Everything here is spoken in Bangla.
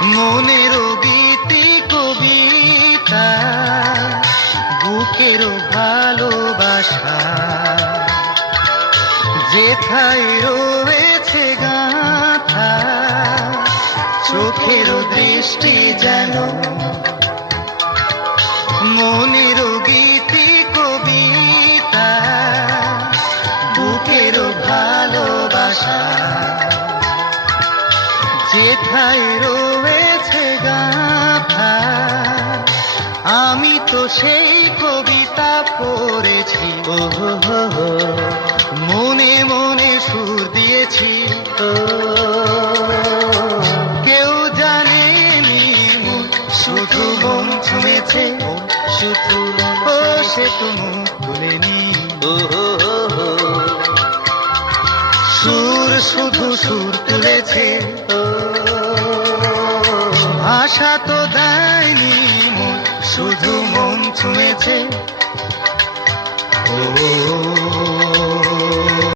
মনের গীতি কবিতা, বুকের ভালোবাসা, যেথায় রয়েছে গাথা, চোখের দৃষ্টি যেন মনের গীতি কবিতা, বুকের ভালোবাসা। যেথায় রয়েছে গাথা। আমি তো সেই কবিতা পড়েছি ও মনে মনে সুর দিয়েছি ও কেউ মন শুধু মন ছুঁয়েছে শুধু ও, সে তো মুখ খুলেনি। ও। সুর শুধু সুর তুলেছে ও। ভাষা তো দেয়নি শুধু মন ছুঁয়েছে। ও